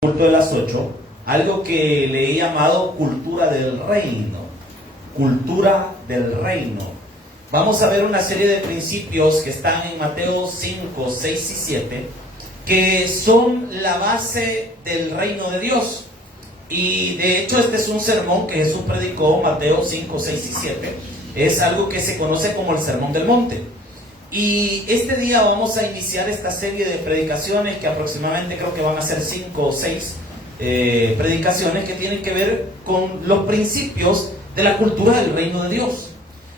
Culto de las 8, algo que le he llamado cultura del reino. Cultura del reino. Vamos a ver una serie de principios que están en Mateo 5, 6 y 7, que son la base del reino de Dios. Y de hecho este es un sermón que Jesús predicó, Mateo 5, 6 y 7. Es algo que se conoce como el Sermón del Monte. Y este día vamos a iniciar esta serie de predicaciones que aproximadamente creo que van a ser 5 o 6 predicaciones que tienen que ver con los principios de la cultura del reino de Dios.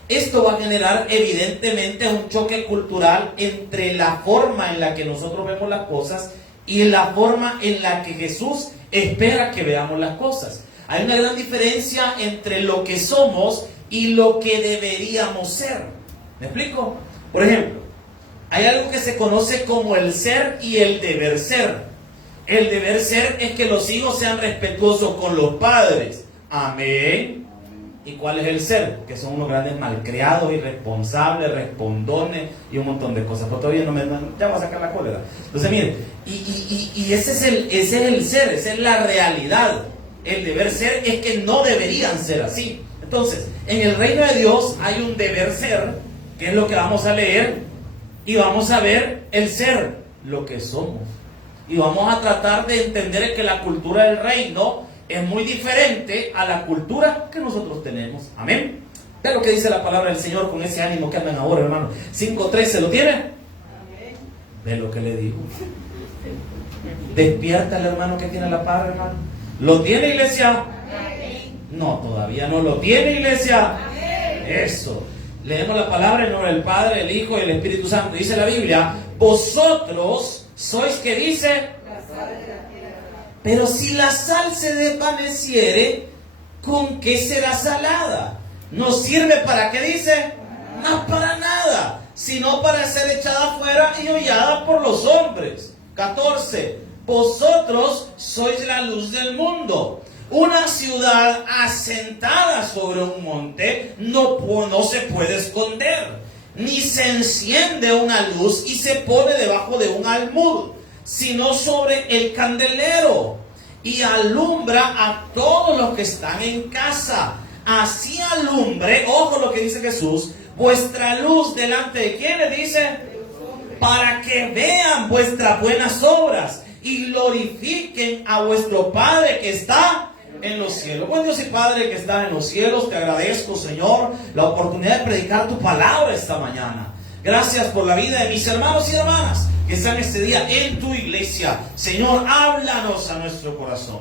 Esto va a generar evidentemente un choque cultural entre la forma en la que nosotros vemos las cosas y la forma en la que Jesús espera que veamos las cosas. Hay una gran diferencia entre lo que somos y lo que deberíamos ser. ¿Me explico? Por ejemplo, hay algo que se conoce como el ser y el deber ser. El deber ser es que los hijos sean respetuosos con los padres. Amén. ¿Y cuál es el ser? Que son unos grandes malcriados, irresponsables, respondones y un montón de cosas. Pero todavía ya va a sacar la cólera. Entonces, miren, y ese es el ser, esa es la realidad. El deber ser es que no deberían ser así. Entonces, en el reino de Dios hay un deber ser, que es lo que vamos a leer, y vamos a ver el ser, lo que somos. Y vamos a tratar de entender que la cultura del reino es muy diferente a la cultura que nosotros tenemos. Amén. Vean lo que dice la palabra del Señor con ese ánimo que andan ahora, hermano. 5:13, ¿lo tiene? Amén. Ve lo que le digo. Despierta al hermano que tiene la palabra, hermano. ¿Lo tiene, iglesia? Amén. No, todavía no lo tiene, iglesia. Amén. Eso. Leemos la palabra en nombre del Padre, el Hijo y el Espíritu Santo. Dice la Biblia: vosotros sois, que dice, la sal de la tierra. Pero si la sal se desvaneciere, ¿con qué será salada? No sirve para, ¿qué dice? No para nada, sino para ser echada afuera y hollada por los hombres. 14. Vosotros sois la luz del mundo. Una ciudad asentada sobre un monte no se puede esconder, ni se enciende una luz y se pone debajo de un almud, sino sobre el candelero, y alumbra a todos los que están en casa. Así alumbre, ojo lo que dice Jesús, vuestra luz delante de ¿quiénes? Dice, para que vean vuestras buenas obras y glorifiquen a vuestro Padre que está en los cielos. Buen Dios y Padre que está en los cielos, te agradezco, Señor, la oportunidad de predicar tu palabra esta mañana. Gracias por la vida de mis hermanos y hermanas que están este día en tu iglesia. Señor, háblanos a nuestro corazón.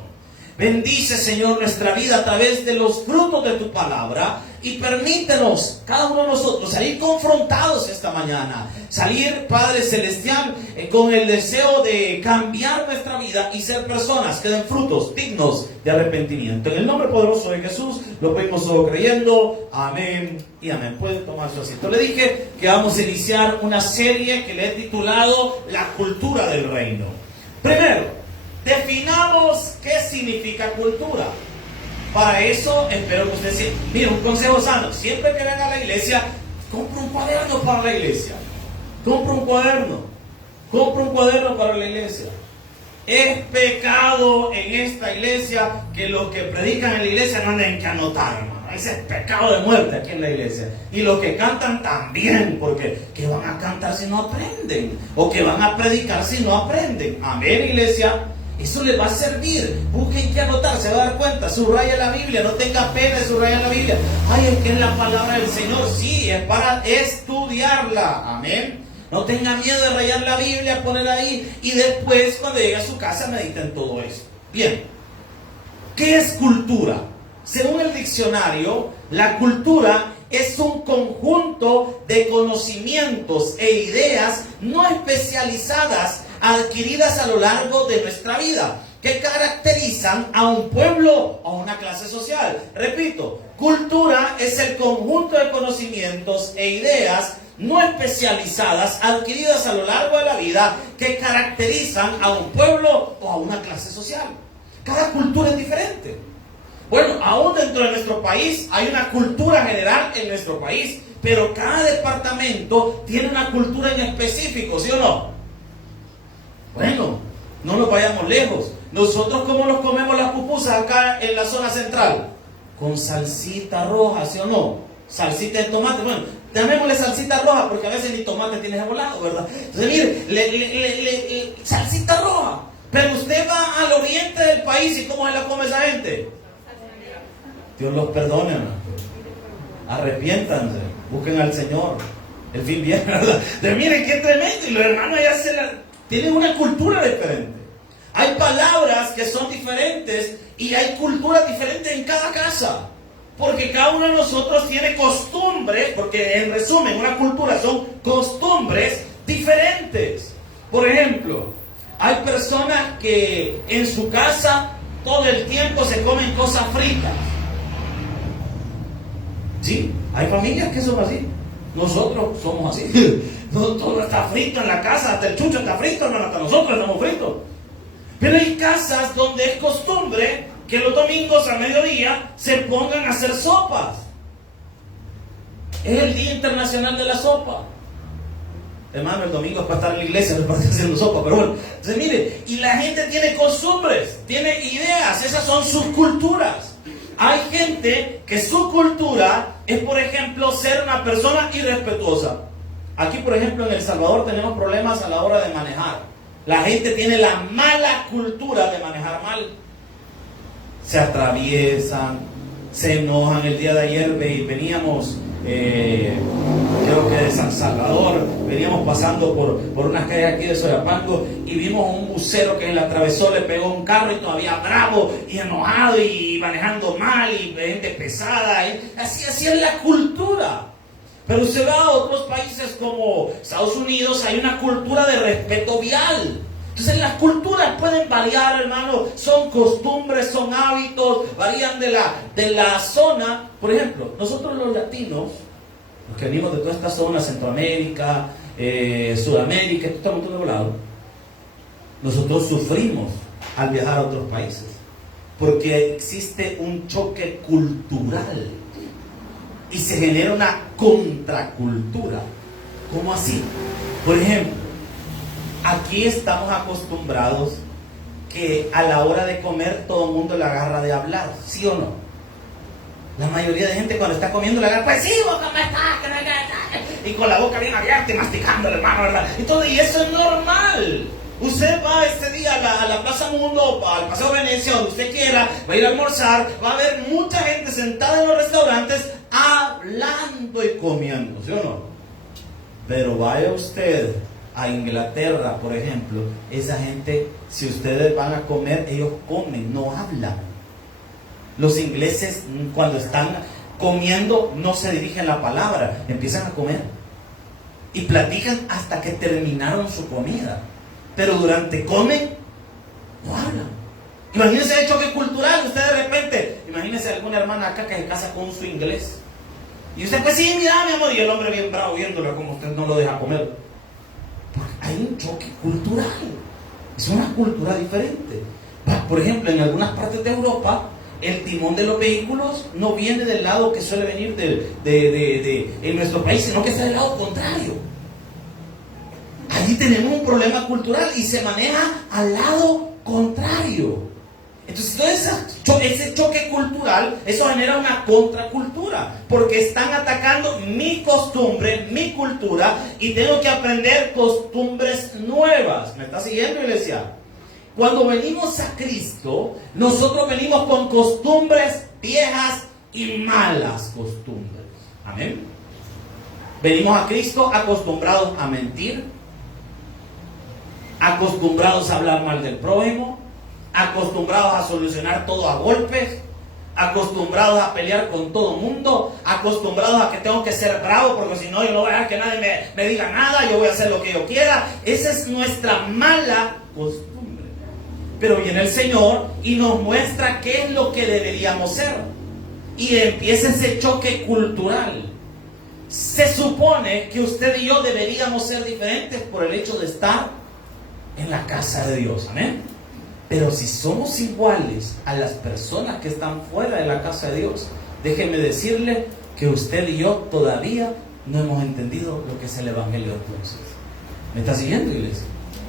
Bendice, Señor, nuestra vida a través de los frutos de tu palabra, y permítenos, cada uno de nosotros, salir confrontados esta mañana. Salir, Padre Celestial, con el deseo de cambiar nuestra vida y ser personas que den frutos dignos de arrepentimiento. En el nombre poderoso de Jesús, lo pedimos todo creyendo. Amén y amén. Pueden tomar su asiento. Le dije que vamos a iniciar una serie que le he titulado La cultura del reino. Primero, definamos qué significa cultura. Para eso, espero que usted siempre, mire, un consejo sano: siempre que venga a la iglesia, compre un cuaderno para la iglesia. Compre un cuaderno para la iglesia. Es pecado en esta iglesia que los que predican en la iglesia no anden que anotar, hermano. Ese es pecado de muerte aquí en la iglesia. Y los que cantan también, porque ¿qué van a cantar si no aprenden? ¿O qué van a predicar si no aprenden? Amén, iglesia. Eso les va a servir. Busquen que anotar, se va a dar cuenta. Subraya la Biblia, no tenga pena de subrayar la Biblia. Ay, es que es la palabra del Señor. Sí, es para estudiarla. Amén. No tenga miedo de rayar la Biblia, ponerla ahí, y después cuando llegue a su casa mediten todo eso. Bien, ¿qué es cultura? Según el diccionario, la cultura es un conjunto de conocimientos e ideas no especializadas adquiridas a lo largo de nuestra vida, que caracterizan a un pueblo o a una clase social. Repito, cultura es el conjunto de conocimientos e ideas no especializadas adquiridas a lo largo de la vida que caracterizan a un pueblo o a una clase social. Cada cultura es diferente. Bueno, aún dentro de nuestro país hay una cultura general en nuestro país, pero cada departamento tiene una cultura en específico, ¿sí o no? Bueno, no nos vayamos lejos. Nosotros, ¿cómo nos comemos las pupusas acá en la zona central? Con salsita roja, ¿sí o no? Salsita de tomate. Bueno, llamémosle salsita roja porque a veces ni tomate tienes volado, ¿verdad? Entonces, mire, salsita roja. Pero usted va al oriente del país y ¿cómo se la come esa gente? Dios los perdone, ¿no? Arrepiéntanse, busquen al Señor. El fin viene, ¿verdad? Entonces, miren qué tremendo. Y los hermanos ya tienen una cultura diferente. Hay palabras que son diferentes y hay culturas diferentes en cada casa. Porque cada uno de nosotros tiene costumbres, porque en resumen, una cultura son costumbres diferentes. Por ejemplo, hay personas que en su casa todo el tiempo se comen cosas fritas. Sí, hay familias que son así. Nosotros somos así. Todo está frito en la casa, hasta el chucho está frito, hermano, hasta nosotros estamos fritos. Pero hay casas donde es costumbre que los domingos a mediodía se pongan a hacer sopas. Es el Día Internacional de la Sopa. Hermano, el domingo es para estar en la iglesia, no es para estar haciendo sopa, pero bueno. Entonces, mire, y la gente tiene costumbres, tiene ideas, esas son sus culturas. Hay gente que su cultura es, por ejemplo, ser una persona irrespetuosa. Aquí, por ejemplo, en El Salvador tenemos problemas a la hora de manejar. La gente tiene la mala cultura de manejar mal. Se atraviesan, se enojan. El día de ayer veníamos, creo que de San Salvador, veníamos pasando por unas calles aquí de Soyapango y vimos un bucero que le atravesó, le pegó un carro y todavía bravo y enojado y manejando mal y gente pesada. Así es la cultura. Pero usted va a otros países como Estados Unidos, hay una cultura de respeto vial. Entonces las culturas pueden variar, hermano, son costumbres, son hábitos, varían de la zona. Por ejemplo, nosotros los latinos, los que venimos de toda esta zona, Centroamérica, Sudamérica, todo el mundo de lado, nosotros sufrimos al viajar a otros países, porque existe un choque cultural. Y se genera una contracultura. ¿Cómo así? Por ejemplo, aquí estamos acostumbrados que a la hora de comer todo el mundo le agarra de hablar, ¿sí o no? La mayoría de gente cuando está comiendo le agarra, pues sí, vos cómo estás, y con la boca bien abierta y masticando, hermano, ¿verdad? Y eso es normal. Usted va este día a la Plaza Mundo, al Paseo Venecia, donde usted quiera, va a ir a almorzar, va a ver mucha gente sentada en los restaurantes hablando y comiendo, ¿sí o no? Pero vaya usted a Inglaterra, por ejemplo, esa gente, si ustedes van a comer, ellos comen, no hablan. Los ingleses, cuando están comiendo, no se dirigen la palabra, empiezan a comer y platican hasta que terminaron su comida. Pero durante comen, no hablan. Imagínense el choque cultural. Usted de repente, imagínense alguna hermana acá que se casa con su inglés. Y usted, pues sí, mira, mi amor. Y el hombre bien bravo viéndola como usted no lo deja comer. Porque hay un choque cultural. Es una cultura diferente. Por ejemplo, en algunas partes de Europa, el timón de los vehículos no viene del lado que suele venir en nuestro país, sino que está del lado contrario. Allí tenemos un problema cultural y se maneja al lado contrario. Entonces, ese choque cultural, eso genera una contracultura, porque están atacando mi costumbre, mi cultura, y tengo que aprender costumbres nuevas. ¿Me está siguiendo, iglesia? Cuando venimos a Cristo, nosotros venimos con costumbres viejas y malas costumbres. Amén. Venimos a Cristo acostumbrados a mentir, acostumbrados a hablar mal del prójimo, acostumbrados a solucionar todo a golpes, acostumbrados a pelear con todo el mundo, acostumbrados a que tengo que ser bravo porque si no yo no voy a dejar que nadie me diga nada, yo voy a hacer lo que yo quiera. Esa es nuestra mala costumbre. Pero viene el Señor y nos muestra qué es lo que deberíamos ser. Y empieza ese choque cultural. Se supone que usted y yo deberíamos ser diferentes por el hecho de estar en la casa de Dios, amén. Pero si somos iguales a las personas que están fuera de la casa de Dios, déjenme decirle que usted y yo todavía no hemos entendido lo que es el Evangelio entonces. ¿Me está siguiendo, iglesia?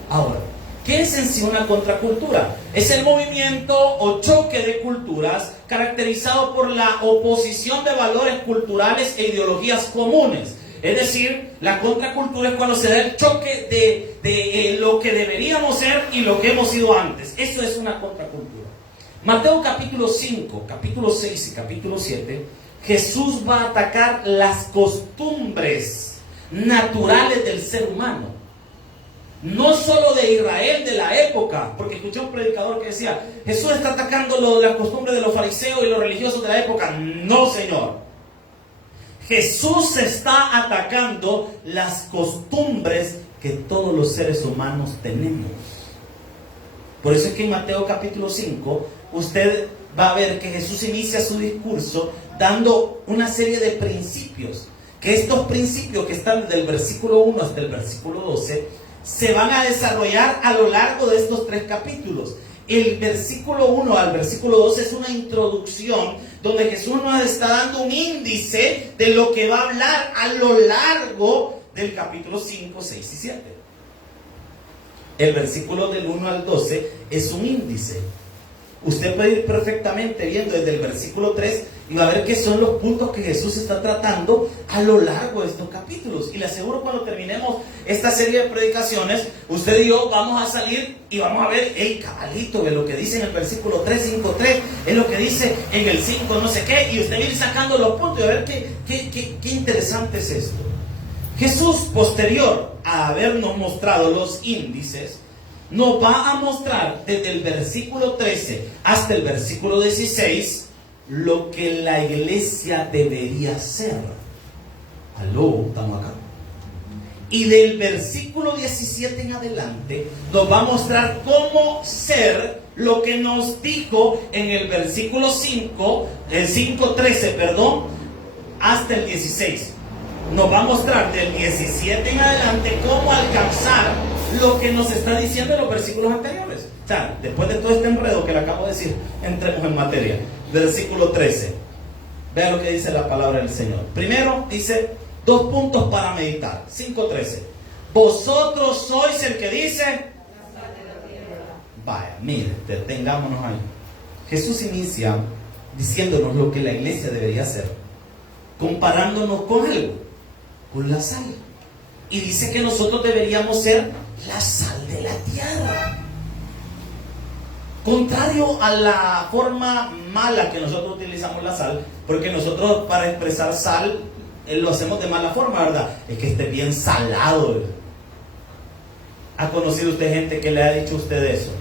Ahora, ¿Qué es en sí una contracultura? Es el movimiento o choque de culturas caracterizado por la oposición de valores culturales e ideologías comunes. Es decir, la contracultura es cuando se da el choque de lo que deberíamos ser y lo que hemos sido antes. Eso es una contracultura. Mateo capítulo 5, capítulo 6 y capítulo 7, Jesús va a atacar las costumbres naturales del ser humano. No solo de Israel de la época, porque escuché un predicador que decía, Jesús está atacando las costumbres de los fariseos y los religiosos de la época. No, Señor. Jesús está atacando las costumbres que todos los seres humanos tenemos. Por eso es que en Mateo capítulo 5, usted va a ver que Jesús inicia su discurso dando una serie de principios. Que estos principios que están del versículo 1 hasta el versículo 12 se van a desarrollar a lo largo de estos 3 capítulos. El versículo 1 al versículo 12 es una introducción donde Jesús nos está dando un índice de lo que va a hablar a lo largo del capítulo 5, 6 y 7. El versículo del 1 al 12 es un índice. Usted puede ir perfectamente viendo desde el versículo 3 y va a ver que son los puntos que Jesús está tratando a lo largo de estos capítulos. Y le aseguro, cuando terminemos esta serie de predicaciones, usted y yo vamos a salir y vamos a ver, cabalito, de lo que dice en el versículo 3, 5, 3, es lo que dice en el 5, no sé qué, y usted va a ir sacando los puntos y a ver qué interesante es esto. Jesús, posterior a habernos mostrado los índices, nos va a mostrar desde el versículo 13 hasta el versículo 16 lo que la iglesia debería ser. ¿Aló? ¿Estamos acá? Y del versículo 17 en adelante nos va a mostrar cómo ser lo que nos dijo en el versículo 5, el 5:13, perdón, hasta el 16. Nos va a mostrar del 17 en adelante cómo alcanzar lo que nos está diciendo en los versículos anteriores. O sea, después de todo este enredo que le acabo de decir, entremos en materia. Versículo 13. Vea lo que dice la palabra del Señor. Primero dice 2 puntos para meditar. 5:13. Vosotros sois el que dice. Vaya, mire, detengámonos ahí. Jesús inicia diciéndonos lo que la iglesia debería hacer, comparándonos con algo, con la sal. Y dice que nosotros deberíamos ser la sal de la tierra. Contrario a la forma mala que nosotros utilizamos la sal, porque nosotros para expresar sal lo hacemos de mala forma, ¿verdad? Es que esté bien salado, ¿verdad? ¿Ha conocido usted gente que le ha dicho a usted eso?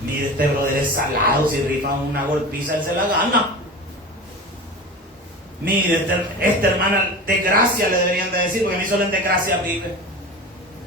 Mire, este brother es salado, si rifa una golpiza él se la gana. Mire, esta hermana de gracia le deberían de decir, porque a mí solo en desgracia vive.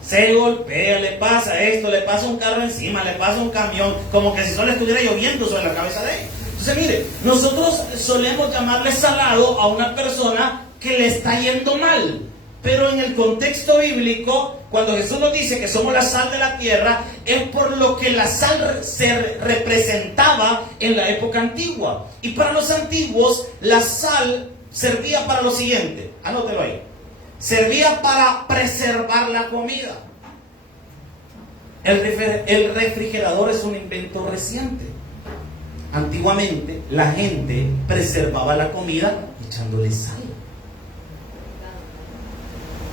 Se golpea, le pasa esto, le pasa un carro encima, le pasa un camión, como que si solo estuviera lloviendo sobre la cabeza de él. Entonces mire, nosotros solemos llamarle salado a una persona que le está yendo mal. Pero en el contexto bíblico, cuando Jesús nos dice que somos la sal de la tierra, es por lo que la sal se representaba en la época antigua. Y para los antiguos, la sal servía para lo siguiente, anótelo ahí. Servía para preservar la comida. El refrigerador es un invento reciente. Antiguamente la gente preservaba la comida echándole sal.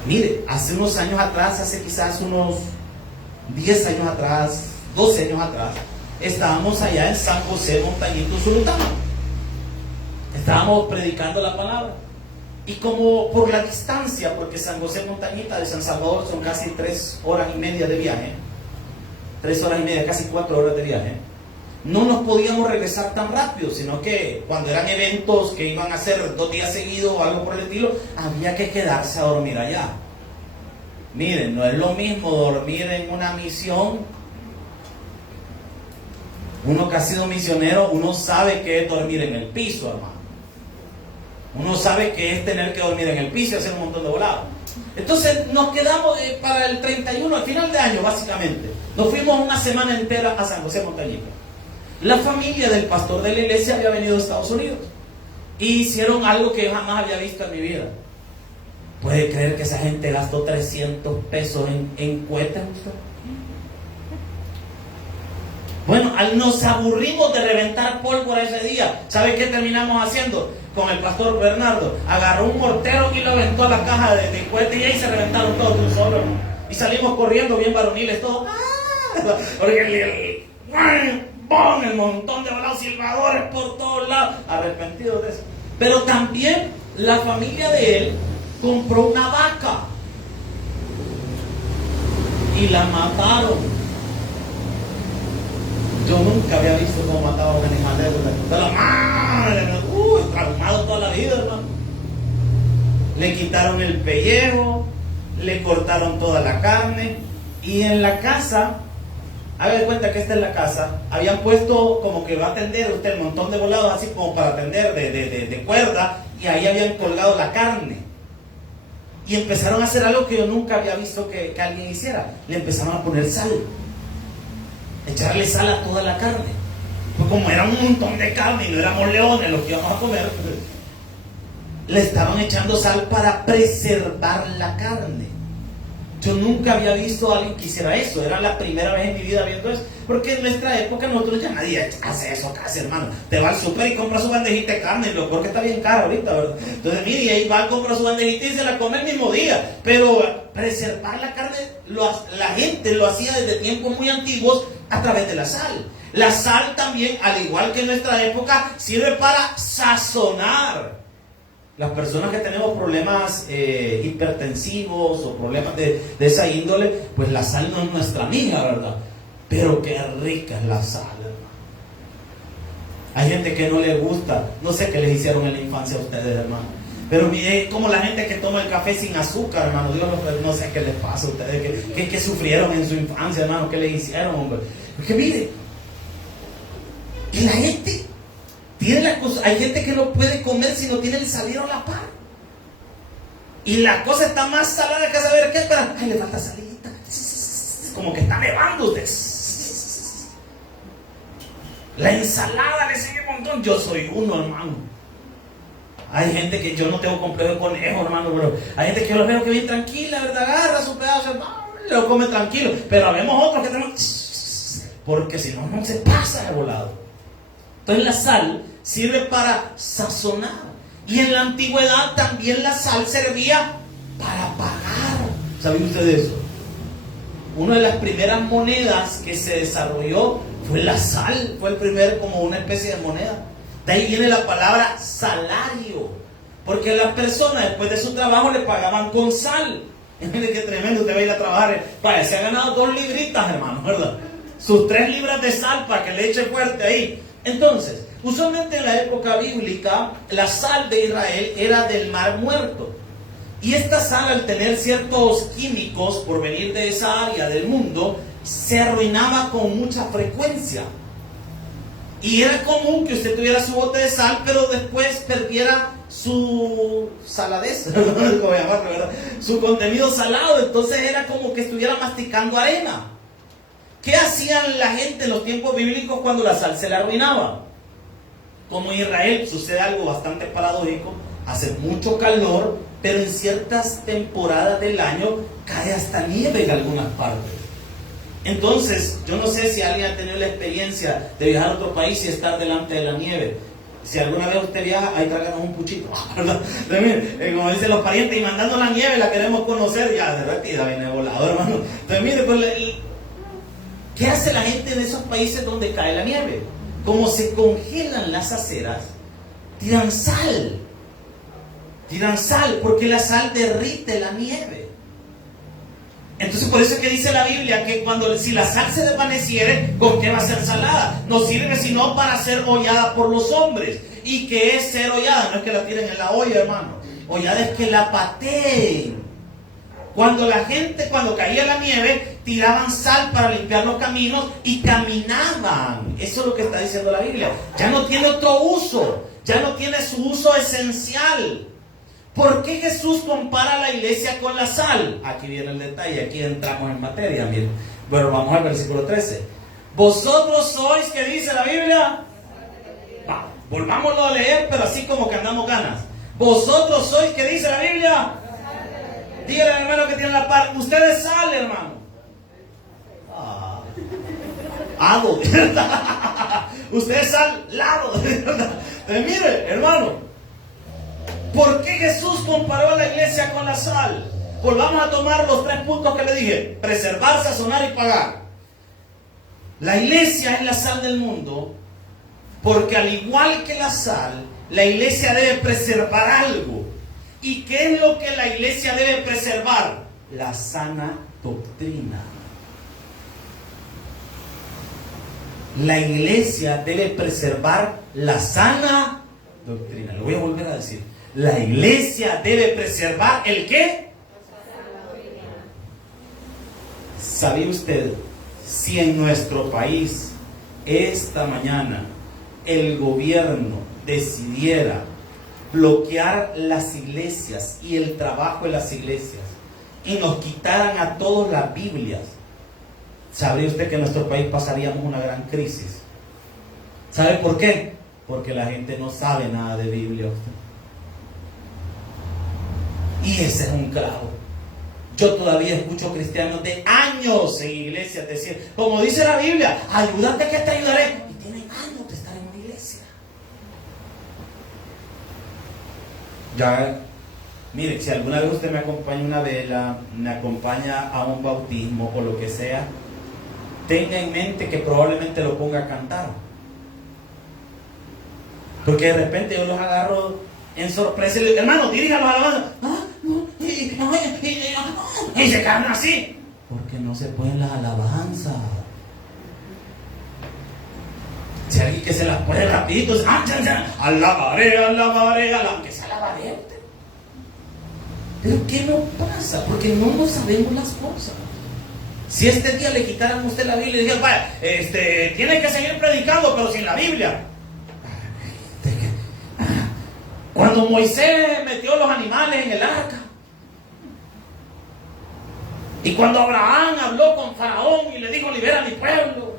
Mire, hace unos años atrás, hace quizás unos 10 años atrás, 12 años atrás, estábamos allá en San José, Montañito, Zulutama. Estábamos predicando la palabra. Y como por la distancia, porque San José Montañita de San Salvador son casi 3 horas y media de viaje, 3 horas y media, casi 4 horas de viaje, no nos podíamos regresar tan rápido, sino que cuando eran eventos que iban a ser 2 días seguidos o algo por el estilo, había que quedarse a dormir allá. Miren, no es lo mismo dormir en una misión. Uno que ha sido misionero, uno sabe que es dormir en el piso, hermano. Uno sabe que es tener que dormir en el piso y hacer un montón de volados. Entonces nos quedamos para el 31, al final de año básicamente. Nos fuimos una semana entera a San José Montañita. La familia del pastor de la iglesia había venido a Estados Unidos y hicieron algo que yo jamás había visto en mi vida. ¿Puede creer que esa gente gastó 300 pesos en cohetes? Bueno, nos aburrimos de reventar pólvora ese día. ¿Sabe qué terminamos haciendo? Con el pastor Bernardo. Agarró un mortero y lo aventó a la caja de cohetes y ahí se reventaron todos de un solo. Y salimos corriendo bien varoniles todos. Porque el montón de balados silbadores por todos lados. Arrepentidos de eso. Pero también la familia de él compró una vaca. Y la mataron. Yo nunca había visto cómo mataba a un animal de eso. Pero madre, traumado toda la vida, hermano. Le quitaron el pellejo, le cortaron toda la carne. Y en la casa, haga de cuenta que esta es la casa, habían puesto como que va a tender usted el montón de volados así como para tender de cuerda. Y ahí habían colgado la carne. Y empezaron a hacer algo que yo nunca había visto que alguien hiciera. Le empezaron a poner sal. Echarle sal a toda la carne. Pues como era un montón de carne y no éramos leones los que íbamos a comer, le estaban echando sal para preservar la carne. Yo nunca había visto a alguien que hiciera eso. Era la primera vez en mi vida viendo eso. Porque en nuestra época nosotros ya nadie hace eso casi, hermano. Te va al súper y compra su bandejita de carne. Lo peor que está bien caro ahorita, ¿verdad? Entonces, mire, y ahí va a comprar su bandejita y se la come el mismo día. Pero preservar la carne, la gente lo hacía desde tiempos muy antiguos a través de la sal. La sal también, al igual que en nuestra época, sirve para sazonar. Las personas que tenemos problemas hipertensivos o problemas de esa índole, pues la sal no es nuestra amiga, ¿verdad? Pero qué rica es la sal, hermano. Hay gente que no le gusta, no sé qué les hicieron en la infancia a ustedes, hermano. Pero mire, como la gente que toma el café sin azúcar, hermano. Dios, no sé qué les pasa a ustedes, qué sufrieron en su infancia, hermano, qué les hicieron, hombre. Porque mire, y la gente tiene la cosa, hay gente que no puede comer si no tiene el salero a la par. Y la cosa está más salada que saber qué, pero ay, le falta salita. Como que está nevando usted. La ensalada le sigue un montón. Yo soy uno, hermano. Hay gente que yo no tengo complejo de conejo, hermano, pero hay gente que yo lo veo que bien tranquila, ¿verdad? Agarra su pedazo, lo come tranquilo. Pero habemos otros que tenemos, porque si no, no se pasa de volado. Entonces la sal sirve para sazonar. Y en la antigüedad también la sal servía para pagar. ¿Saben ustedes eso? Una de las primeras monedas que se desarrolló fue la sal. Fue el primer, como una especie de moneda. De ahí viene la palabra salario. Porque a las personas después de su trabajo le pagaban con sal. Mire qué tremendo, usted va a ir a trabajar. Vaya, se ha ganado 2 libritas, hermano, ¿verdad? Sus 3 libras de sal para que le eche fuerte ahí. Entonces, usualmente en la época bíblica, la sal de Israel era del Mar Muerto. Y esta sal, al tener ciertos químicos por venir de esa área del mundo, se arruinaba con mucha frecuencia. Y era común que usted tuviera su bote de sal, pero después perdiera su saladez, su contenido salado. Entonces era como que estuviera masticando arena. ¿Qué hacían la gente en los tiempos bíblicos cuando la sal se le arruinaba? Como en Israel sucede algo bastante paradójico. Hace mucho calor, pero en ciertas temporadas del año cae hasta nieve en algunas partes. Entonces, yo no sé si alguien ha tenido la experiencia de viajar a otro país y estar delante de la nieve. Si alguna vez usted viaja, ahí tráganos un puchito, ¿verdad? Entonces, mire, como dicen los parientes, y mandando la nieve la queremos conocer, ya derretida, viene volado, hermano. Entonces, mire, pues, ¿qué hace la gente en esos países donde cae la nieve? Como se congelan las aceras, tiran sal. Tiran sal, porque la sal derrite la nieve. Entonces por eso es que dice la Biblia que si la sal se desvaneciere, ¿con qué va a ser salada? No sirve sino para ser hollada por los hombres. ¿Y qué es ser hollada? No es que la tiren en la olla, hermano. Hollada es que la pateen. Cuando caía la nieve, tiraban sal para limpiar los caminos y caminaban. Eso es lo que está diciendo la Biblia. Ya no tiene otro uso. Ya no tiene su uso esencial. ¿Por qué Jesús compara la iglesia con la sal? Aquí viene el detalle, aquí entramos en materia. Miren. Bueno, vamos al versículo 13. Vosotros sois, ¿qué dice la Biblia? Volvámoslo a leer, pero así como que andamos ganas. Vosotros sois, ¿qué dice la Biblia? Dígale al hermano que tiene la par. Ustedes sal, hermano. ado. Usted es salado. Mire, hermano, ¿por qué Jesús comparó a la iglesia con la sal? Volvamos a tomar los 3 puntos que le dije: preservar, sazonar y pagar. La iglesia es la sal del mundo, porque al igual que la sal, la iglesia debe preservar algo. ¿Y qué es lo que la iglesia debe preservar? La sana doctrina. La iglesia debe preservar la sana doctrina. Lo voy a volver a decir. La iglesia debe preservar ¿el qué? ¿Sabía usted si en nuestro país esta mañana el gobierno decidiera bloquear las iglesias y el trabajo de las iglesias y nos quitaran a todos las Biblias? ¿Sabría usted que en nuestro país pasaríamos una gran crisis? ¿Sabe por qué? Porque la gente no sabe nada de Biblia. Y ese es un clavo. Yo todavía escucho cristianos de años en iglesias decir, como dice la Biblia, ayúdate que te ayudaré. Y tienen años de estar en una iglesia. Ya, mire, si alguna vez usted me acompaña a una vela, me acompaña a un bautismo o lo que sea, tenga en mente que probablemente lo ponga a cantar. Porque de repente yo los agarro en sorpresa y le digo, hermano, dirija los alabanzas. Y se quedan así. Porque no se pueden las alabanzas. Si alguien que se las puede rapidito, alabaré, aunque se alabaré. Pero ¿qué nos pasa? Porque no nos sabemos las cosas. Si este día le quitaran a usted la Biblia y le dijeran, vaya, tiene que seguir predicando, pero sin la Biblia. Cuando Moisés metió los animales en el arca, y cuando Abraham habló con Faraón y le dijo, libera a mi pueblo,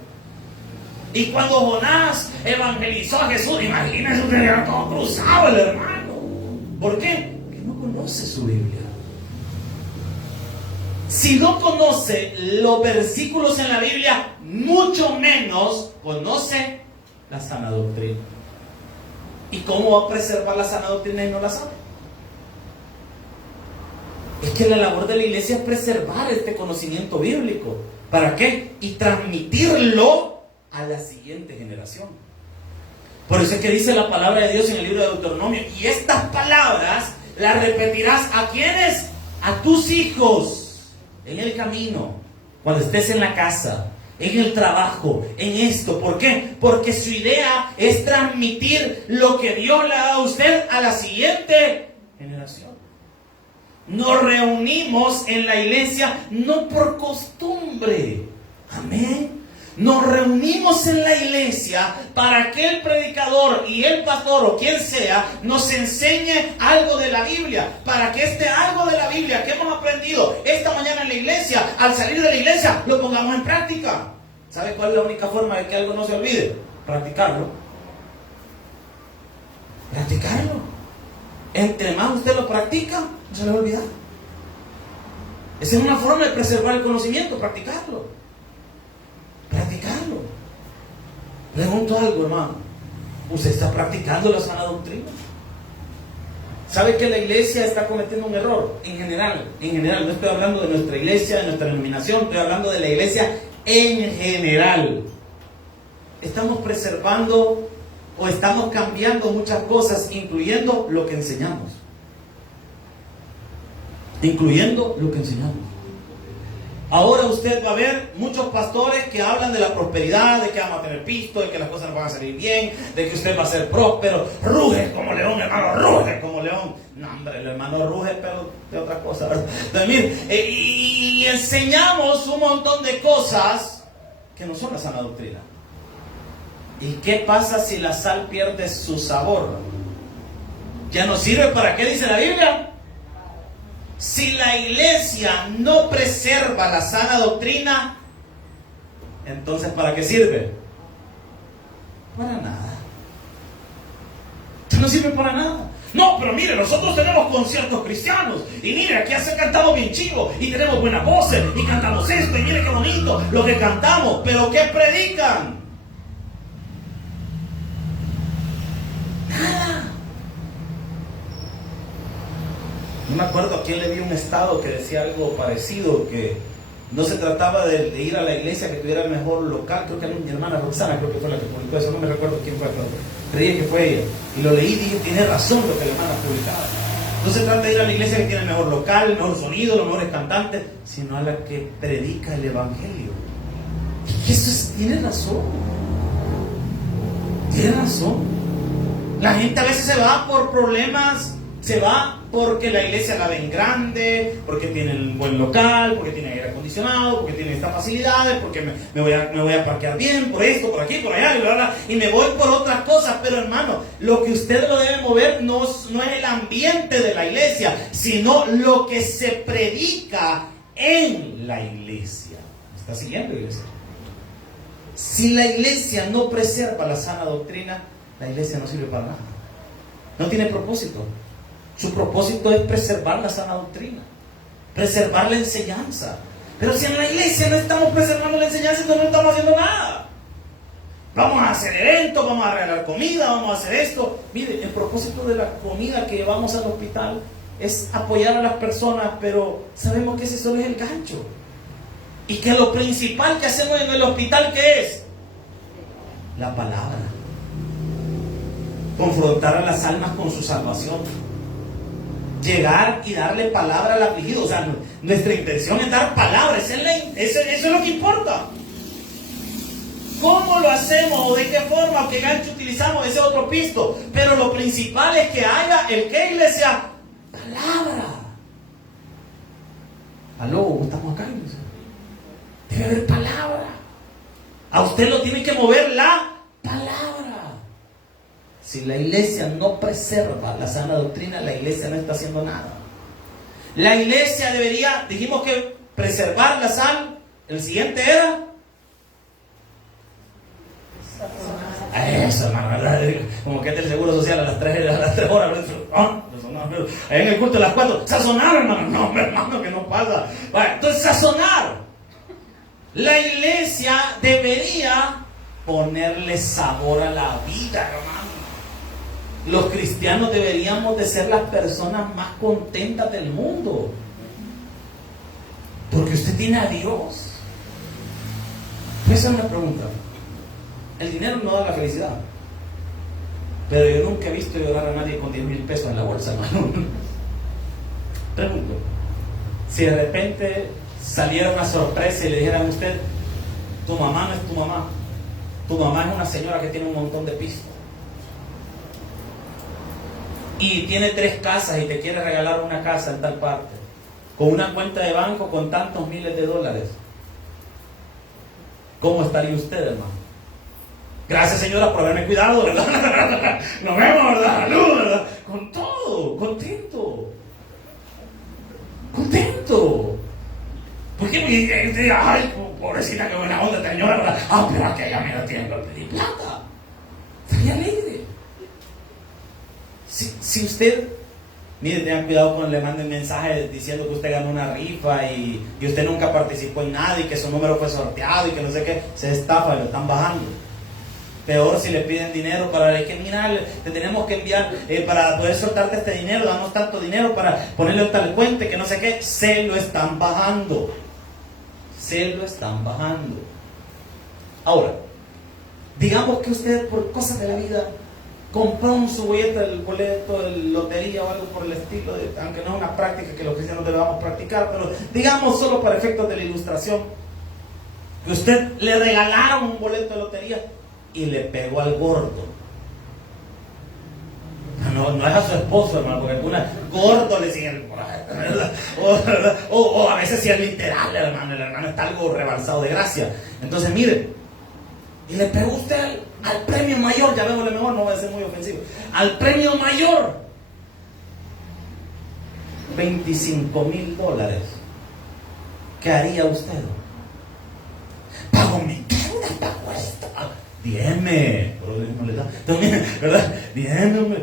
y cuando Jonás evangelizó a Jesús, imagínense, usted era todo cruzado el hermano. ¿Por qué? Porque no conoce su Biblia. Si no conoce los versículos en la Biblia, mucho menos conoce la sana doctrina. ¿Y cómo va a preservar la sana doctrina y no la sabe? Es que la labor de la iglesia es preservar este conocimiento bíblico. ¿Para qué? Y transmitirlo a la siguiente generación. Por eso es que dice la palabra de Dios en el libro de Deuteronomio, y estas palabras las repetirás ¿a quiénes? A tus hijos. En el camino, cuando estés en la casa, en el trabajo, en esto. ¿Por qué? Porque su idea es transmitir lo que Dios le ha dado a usted a la siguiente generación. Nos reunimos en la iglesia no por costumbre. Amén. Nos reunimos en la iglesia para que el predicador y el pastor o quien sea nos enseñe algo de la Biblia, para que algo de la Biblia que hemos aprendido esta mañana en la iglesia, al salir de la iglesia, lo pongamos en práctica. ¿Sabe cuál es la única forma de que algo no se olvide? Practicarlo. Practicarlo. Entre más usted lo practica, no se le va a olvidar. Esa es una forma de preservar el conocimiento, practicarlo. Practicarlo. Pregunto algo, hermano. ¿Usted está practicando la sana doctrina? ¿Sabe que la iglesia está cometiendo un error? En general, no estoy hablando de nuestra iglesia, de nuestra denominación, estoy hablando de la iglesia en general. Estamos preservando o estamos cambiando muchas cosas, incluyendo lo que enseñamos. Incluyendo lo que enseñamos. Ahora usted va a ver muchos pastores que hablan de la prosperidad, de que vamos a tener pisto, de que las cosas nos van a salir bien, de que usted va a ser próspero. Ruge como león, hermano, ruge como león. No, hombre, el hermano ruge, pero de otra cosa, ¿verdad? Entonces, mire, y enseñamos un montón de cosas que no son la sana doctrina. ¿Y qué pasa si la sal pierde su sabor? ¿Ya no sirve para qué dice la Biblia? Si la iglesia no preserva la sana doctrina, entonces ¿para qué sirve? Para nada. No sirve para nada. No, pero mire, nosotros tenemos conciertos cristianos. Y mire, aquí se cantamos bien chivo. Y tenemos buenas voces. Y cantamos esto. Y mire qué bonito lo que cantamos. Pero ¿qué predican? Nada. No me acuerdo a quién le di un estado que decía algo parecido, que no se trataba de ir a la iglesia que tuviera el mejor local. Creo que era mi hermana Roxana, creo que fue la que publicó eso, no me recuerdo quién fue, pero creí que fue ella. Y lo leí y dije, tiene razón lo que la hermana publicaba. No se trata de ir a la iglesia que tiene el mejor local, el mejor sonido, los mejores cantantes, sino a la que predica el evangelio. Y eso tiene razón. Tiene razón. La gente a veces se va por problemas, se va porque la iglesia la ven grande, porque tiene un buen local, porque tiene aire acondicionado, porque tiene estas facilidades, porque me voy a parquear bien, por esto, por aquí, por allá, y me voy por otras cosas. Pero hermano, lo que usted lo debe mover no es el ambiente de la iglesia, sino lo que se predica en la iglesia. ¿Me está siguiendo, iglesia? Si la iglesia no preserva la sana doctrina, la iglesia no sirve para nada. No tiene propósito. Su propósito es preservar la sana doctrina, preservar la enseñanza. Pero si en la iglesia no estamos preservando la enseñanza, entonces no estamos haciendo nada. Vamos a hacer eventos, vamos a regalar comida, vamos a hacer esto. Mire, el propósito de la comida que llevamos al hospital es apoyar a las personas, pero sabemos que ese solo es el gancho. Y que lo principal que hacemos en el hospital, ¿qué es? La palabra. Confrontar a las almas con su salvación. Llegar y darle palabra al afligido. O sea, nuestra intención es dar palabra. Eso es lo que importa. ¿Cómo lo hacemos? ¿O de qué forma? ¿O qué gancho utilizamos? Ese es otro pisto. Pero lo principal es que haya el que, iglesia, palabra. Aló, estamos acá, iglesia. Debe haber palabra. A usted lo tiene que mover la palabra. Si la iglesia no preserva la sana doctrina, la iglesia no está haciendo nada. La iglesia debería, dijimos que preservar la sal. El siguiente era eso, hermano, ¿verdad? Como que es del seguro social a las 3 horas. Ahí en el culto a las 4. Sazonar, hermano. No, hermano, que no pasa. Bueno, entonces, sazonar. La iglesia debería ponerle sabor a la vida, hermano. Los cristianos deberíamos de ser las personas más contentas del mundo. Porque usted tiene a Dios. Voy a hacer una pregunta. El dinero no da la felicidad. Pero yo nunca he visto llorar a nadie con 10,000 pesos en la bolsa, hermano. Pregunto. Si de repente saliera una sorpresa y le dijeran a usted, tu mamá no es tu mamá. Tu mamá es una señora que tiene un montón de pisos. Y tiene 3 casas y te quiere regalar una casa en tal parte, con una cuenta de banco con tantos miles de dólares. ¿Cómo estaría usted, hermano? Gracias, señora, por haberme cuidado, ¿verdad? Nos vemos, ¿verdad? Salud, ¿verdad? Con todo, contento. Contento. ¿Por qué me dice, ay, pobrecita, qué buena onda, señora, ¿verdad? Ah, pero aquella me la tiene que pedir plata. Estaría alegre. Si usted, mire, tengan cuidado cuando le manden mensajes diciendo que usted ganó una rifa y usted nunca participó en nada y que su número fue sorteado y que no sé qué, se estafa y lo están bajando. Peor si le piden dinero para que, mira, te tenemos que enviar para poder soltarte este dinero, damos tanto dinero para ponerle tal cuenta que no sé qué, se lo están bajando. Se lo están bajando. Ahora, digamos que usted por cosas de la vida compró su boleto de lotería o algo por el estilo, aunque no es una práctica que los cristianos debamos practicar, pero digamos solo para efectos de la ilustración, que usted le regalaron un boleto de lotería y le pegó al gordo. No es a su esposo, hermano, porque alguna gordo le siguen por ahí, ¿verdad? O a veces sí es literal, hermano, el hermano está algo rebalsado de gracia. Entonces, mire, y le pegó usted al premio mayor, ya vemos mejor, no voy a ser muy ofensivo, al premio mayor, $25,000. ¿Qué haría usted? Pago mi deuda, pago esto. Dígame, ¿verdad? Dígame,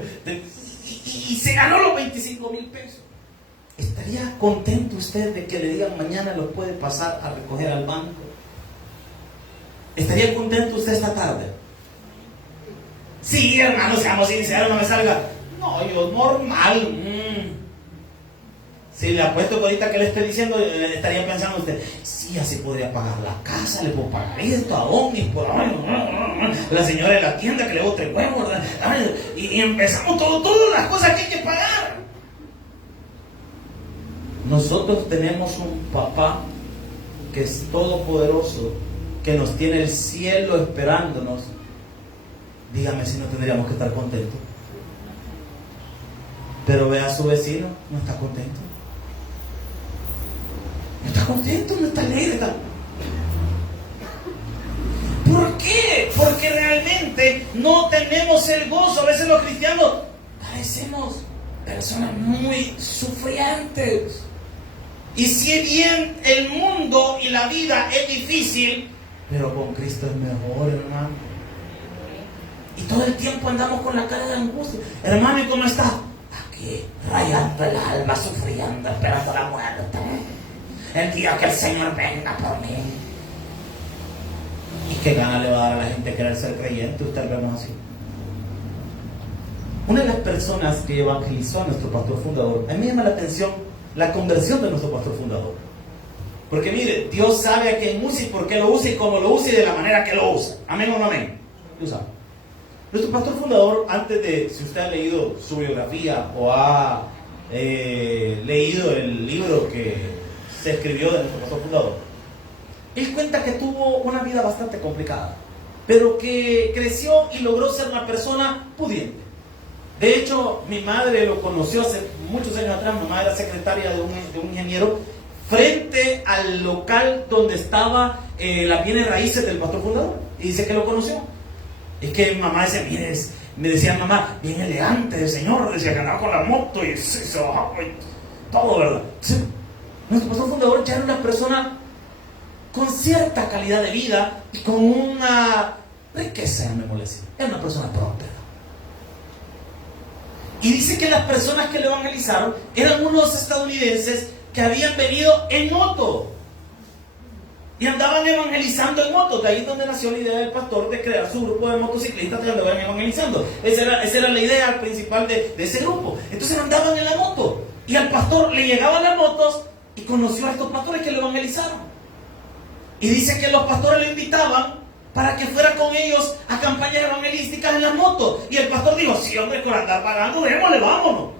y se ganó los 25,000 pesos. ¿Estaría contento usted de que le digan mañana lo puede pasar a recoger al banco? ¿Estaría contento usted esta tarde? Sí, hermano, seamos sinceros, no me salga. No, yo normal. Si le apuesto que ahorita que le estoy diciendo, estaría pensando usted, sí, así podría pagar la casa, le puedo pagar esto a Omnis, por la señora de la tienda que le bote el huevo, ¿verdad? Y empezamos todas las cosas que hay que pagar. Nosotros tenemos un papá que es todopoderoso, que nos tiene el cielo esperándonos. Dígame si no tendríamos que estar contentos. Pero ve a su vecino, no está contento. No está contento, no está alegre. ¿Por qué? Porque realmente no tenemos el gozo. A veces los cristianos parecemos personas muy sufrientes. Y si bien el mundo y la vida es difícil, pero con Cristo es mejor, hermano. Y todo el tiempo andamos con la cara de angustia. Hermano, ¿y cómo está? Aquí, rayando el alma, sufriendo, esperando la muerte. El día que el Señor venga por mí. ¿Y qué gana le va a dar a la gente querer ser creyente? Usted vemos así. Una de las personas que evangelizó a nuestro pastor fundador, a mí me llama la atención la conversión de nuestro pastor fundador. Porque mire, Dios sabe a quién usa y por qué lo usa y cómo lo usa y de la manera que lo usa. Amén o no amén. Dios sabe. Nuestro pastor fundador, antes de, si usted ha leído su biografía o ha leído el libro que se escribió de nuestro pastor fundador, él cuenta que tuvo una vida bastante complicada, pero que creció y logró ser una persona pudiente. De hecho, mi madre lo conoció hace muchos años atrás. Mi mamá era secretaria de un ingeniero frente al local donde estaba las bienes raíces del pastor fundador, y dice que lo conoció. Es que mi mamá decía, mire, me decía mamá, bien elegante el señor, decía que andaba con la moto y se bajaba y todo, ¿verdad? Sí. Nuestro pastor fundador ya era una persona con cierta calidad de vida y con una riqueza, me molesta. Era una persona próspera. Y dice que las personas que lo evangelizaron eran unos estadounidenses que habían venido en moto y andaban evangelizando en moto. De ahí es donde nació la idea del pastor de crear su grupo de motociclistas que andaban evangelizando. Esa era la idea principal de ese grupo. Entonces andaban en la moto y al pastor le llegaban las motos y conoció a estos pastores que lo evangelizaron. Y dice que los pastores le invitaban para que fuera con ellos a campañas evangelísticas en la moto. Y el pastor dijo, sí, hombre, con andar pagando, démosle, vámonos.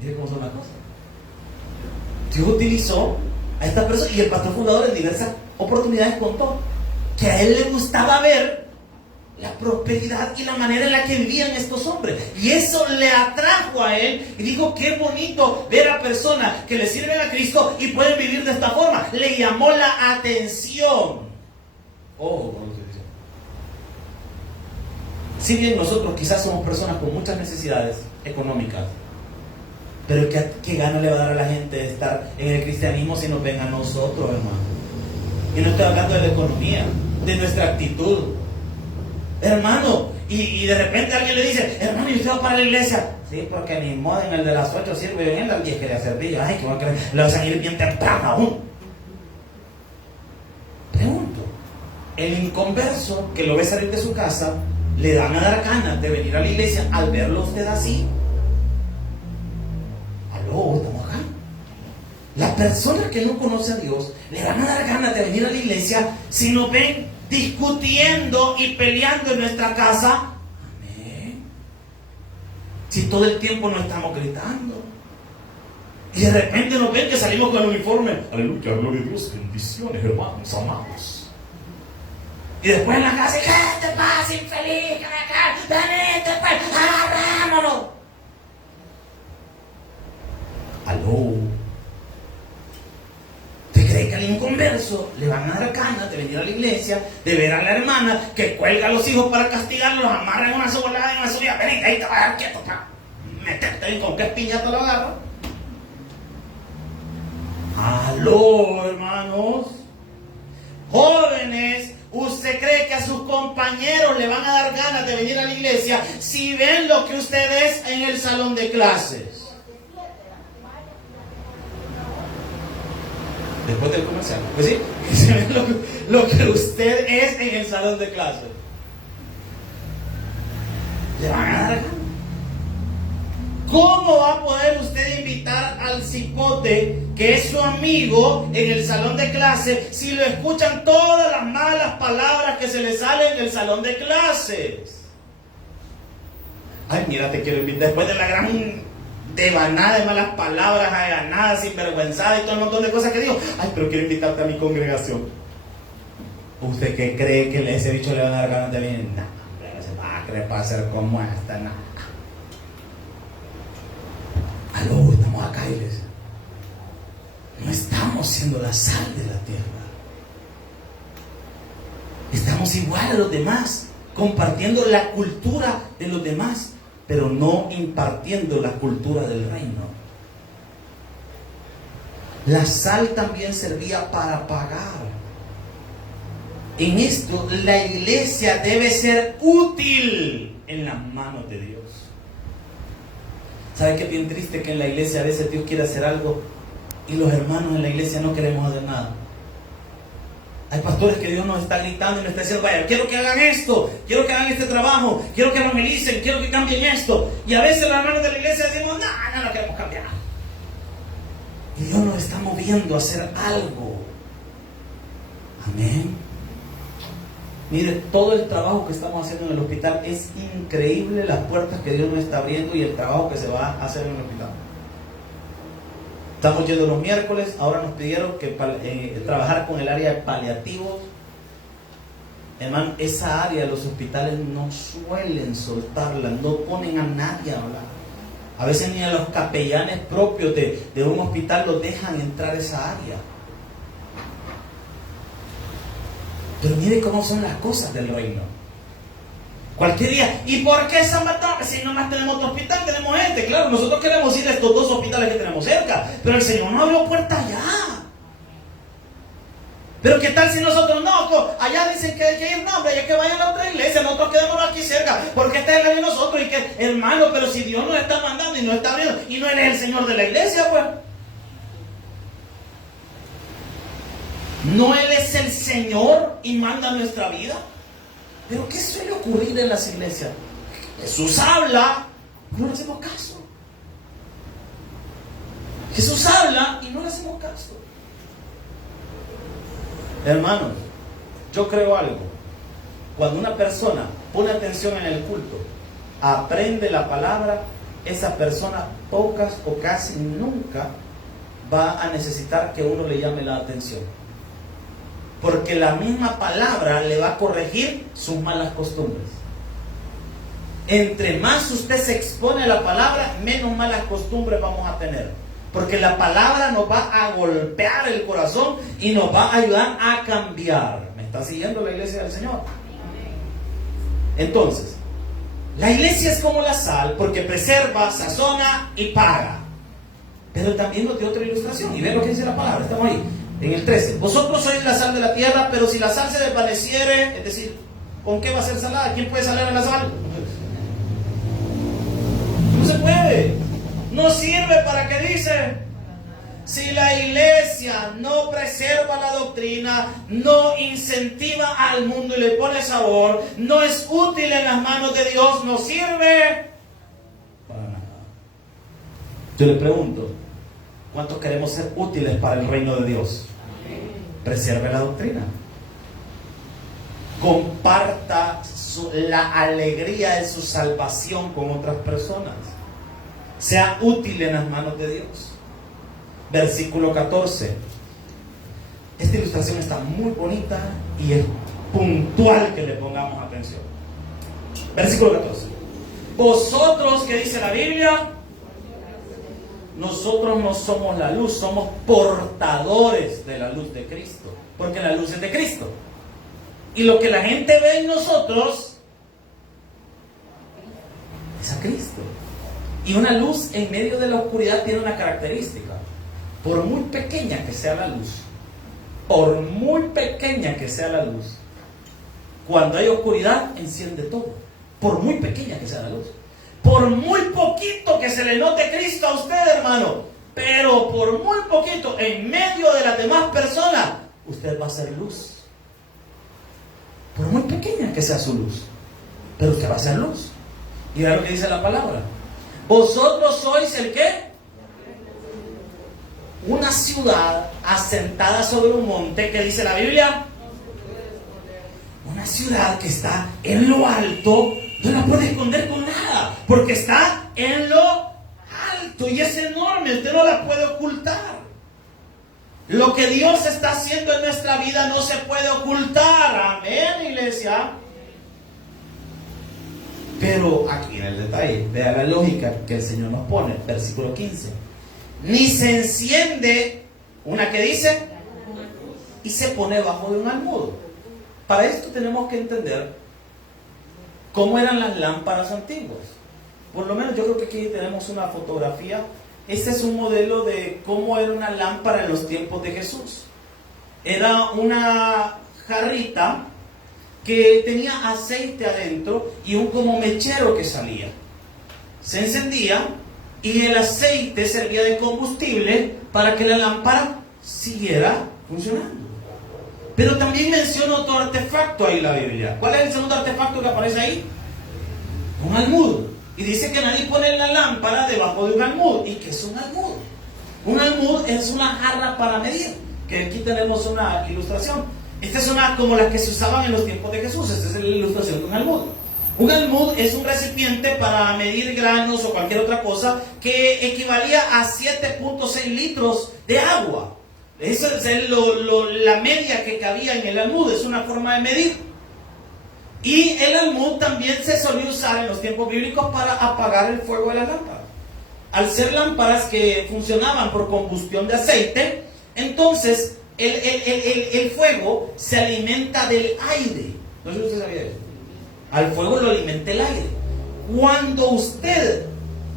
Mire cómo son las cosas. Dios utilizó a esta persona, y el pastor fundador en diversas oportunidades contó que a él le gustaba ver la prosperidad y la manera en la que vivían estos hombres. Y eso le atrajo a él y dijo, qué bonito ver a personas que le sirven a Cristo y pueden vivir de esta forma. Le llamó la atención. Oh, si bien nosotros quizás somos personas con muchas necesidades económicas, pero ¿qué gana le va a dar a la gente de estar en el cristianismo si nos ven a nosotros, hermano? Y no estoy hablando de la economía, de nuestra actitud. Hermano, y de repente alguien le dice, hermano, ¿y usted va para la iglesia? Sí, porque ni modo, en el de las 8 sirve bien, en las 10 quería servir. Ay, que va a querer, le vas a ir bien temprano aún. Pregunto, el inconverso que lo ve salir de su casa, ¿le van a dar ganas de venir a la iglesia al verlo usted así? ¿Aló? ¿Estamos acá? Las personas que no conocen a Dios, ¿le van a dar ganas de venir a la iglesia si nos ven discutiendo y peleando en nuestra casa? Amén. Si todo el tiempo nos estamos gritando y de repente nos ven que salimos con el uniforme, aleluya, gloria a Dios, bendiciones, hermanos, amados. Y después en la casa, ¿qué te pasa, infeliz? Venite, pues, agarrámonos. ¿Aló? ¿Te cree que al inconverso le van a dar ganas de venir a la iglesia, de ver a la hermana que cuelga a los hijos para castigarlos, los amarra en una sobolada, en una subida? Venite, ahí te vas a dar quieto, pa. Meterte ahí, con qué piñata lo agarra. ¿Aló, hermanos? Jóvenes ¿Usted cree que a sus compañeros le van a dar ganas de venir a la iglesia si ven lo que usted es en el salón de clases? Después del comercial. Pues sí, que se ve lo que usted es en el salón de clases. Le van a dar ganas. ¿Cómo va a poder usted invitar al cipote, que es su amigo, en el salón de clase, si lo escuchan todas las malas palabras que se le salen en el salón de clases? Ay, mira, te quiero invitar después de la gran devanada de malas palabras, aganada, sinvergüenzada y todo el montón de cosas que digo. Ay, pero quiero invitarte a mi congregación. ¿Usted qué cree que ese bicho le van a dar ganas de venir? No, hombre, se va a creer para ser como esta, nada. Aló, estamos acá, iglesia. No estamos siendo la sal de la tierra. Estamos igual a los demás, compartiendo la cultura de los demás, pero no impartiendo la cultura del reino. La sal también servía para pagar. En esto, la iglesia debe ser útil en las manos de Dios. ¿Sabe qué bien triste que en la iglesia a veces Dios quiere hacer algo y los hermanos en la iglesia no queremos hacer nada? Hay pastores que Dios nos está gritando y nos está diciendo, vaya, quiero que hagan esto, quiero que hagan este trabajo, quiero que evangelicen, quiero que cambien esto. Y a veces los hermanos de la iglesia decimos, no lo queremos cambiar. Y Dios nos está moviendo a hacer algo. Amén. Mire, todo el trabajo que estamos haciendo en el hospital es increíble, las puertas que Dios nos está abriendo y el trabajo que se va a hacer en el hospital. Estamos yendo los miércoles, ahora nos pidieron que trabajar con el área de paliativos. Hermano, esa área de los hospitales no suelen soltarla, no ponen a nadie a hablar. A veces ni a los capellanes propios de un hospital los dejan entrar a esa área. Pero mire cómo son las cosas del reino. Cualquier día, ¿y por qué San Bartolomé? Si nomás tenemos otro hospital, tenemos este. Claro, nosotros queremos ir a estos dos hospitales que tenemos cerca, pero el Señor no abrió puerta allá. Pero ¿qué tal si nosotros no? Allá dicen que hay que ir, no, hombre, hay que vayan a la otra iglesia, nosotros quedémonos aquí cerca, porque este es el de nosotros. Y que, hermano, pero si Dios nos está mandando y nos está abriendo, y no Él es el Señor de la iglesia, pues. ¿No Él es el Señor y manda nuestra vida? ¿Pero qué suele ocurrir en las iglesias? Jesús habla y no le hacemos caso. Jesús habla y no le hacemos caso. Hermanos, yo creo algo. Cuando una persona pone atención en el culto, aprende la palabra, esa persona pocas o casi nunca va a necesitar que uno le llame la atención. Porque la misma palabra le va a corregir sus malas costumbres. Entre más usted se expone a la palabra, menos malas costumbres vamos a tener. Porque la palabra nos va a golpear el corazón y nos va a ayudar a cambiar. ¿Me está siguiendo la iglesia del Señor? Entonces, la iglesia es como la sal porque preserva, sazona y paga. Pero también nos dio otra ilustración. Y ve lo que dice la palabra, estamos ahí. En el 13, vosotros sois la sal de la tierra, pero si la sal se desvaneciere, es decir, ¿con qué va a ser salada? ¿Quién puede salar en la sal? No se puede. No sirve. ¿Para qué dice? Si la iglesia no preserva la doctrina, no incentiva al mundo y le pone sabor, no es útil en las manos de Dios, no sirve para nada. Yo le pregunto, ¿cuántos queremos ser útiles para el reino de Dios? Preserve la doctrina. Comparta la alegría de su salvación con otras personas. Sea útil en las manos de Dios. Versículo 14. Esta ilustración está muy bonita y es puntual que le pongamos atención. Versículo 14. Vosotros, ¿qué dice la Biblia? Nosotros no somos la luz, somos portadores de la luz de Cristo, porque la luz es de Cristo. Y lo que la gente ve en nosotros es a Cristo. Y una luz en medio de la oscuridad tiene una característica. Por muy pequeña que sea la luz, por muy pequeña que sea la luz, Cuando hay oscuridad, enciende todo, por muy pequeña que sea la luz. Por muy poquito que se le note Cristo a usted, hermano, pero por muy poquito, en medio de las demás personas, usted va a ser luz. Por muy pequeña que sea su luz, pero usted va a ser luz. Y vea lo que dice la palabra. Vosotros sois ¿el qué? Una ciudad asentada sobre un monte, que dice la Biblia. Una ciudad que está en lo alto, no la puede esconder con nada, porque está en lo alto y es enorme, usted no la puede ocultar. Lo que Dios está haciendo en nuestra vida no se puede ocultar. Amén, iglesia. Pero aquí en el detalle, vea la lógica que el Señor nos pone, versículo 15. Ni se enciende una que dice y se pone bajo de un almudo. Para esto tenemos que entender cómo eran las lámparas antiguas. Por lo menos yo creo que aquí tenemos una fotografía. Este es un modelo de cómo era una lámpara en los tiempos de Jesús. Era una jarrita que tenía aceite adentro y un como mechero que salía. Se encendía y el aceite servía de combustible para que la lámpara siguiera funcionando. Pero también menciona otro artefacto ahí en la Biblia. ¿Cuál es el segundo artefacto que aparece ahí? Un almud. Y dice que nadie pone la lámpara debajo de un almud. ¿Y qué es un almud? Un almud es una jarra para medir. Que aquí tenemos una ilustración. Esta es una como las que se usaban en los tiempos de Jesús. Esta es la ilustración de un almud. Un almud es un recipiente para medir granos o cualquier otra cosa que equivalía a 7.6 litros de agua. Esa es la media que cabía en el almud. Es una forma de medir. Y el almud también se solía usar en los tiempos bíblicos para apagar el fuego de la lámpara. Al ser lámparas que funcionaban por combustión de aceite, entonces el fuego se alimenta del aire. No sé si usted sabía eso. Al fuego lo alimenta el aire. Cuando usted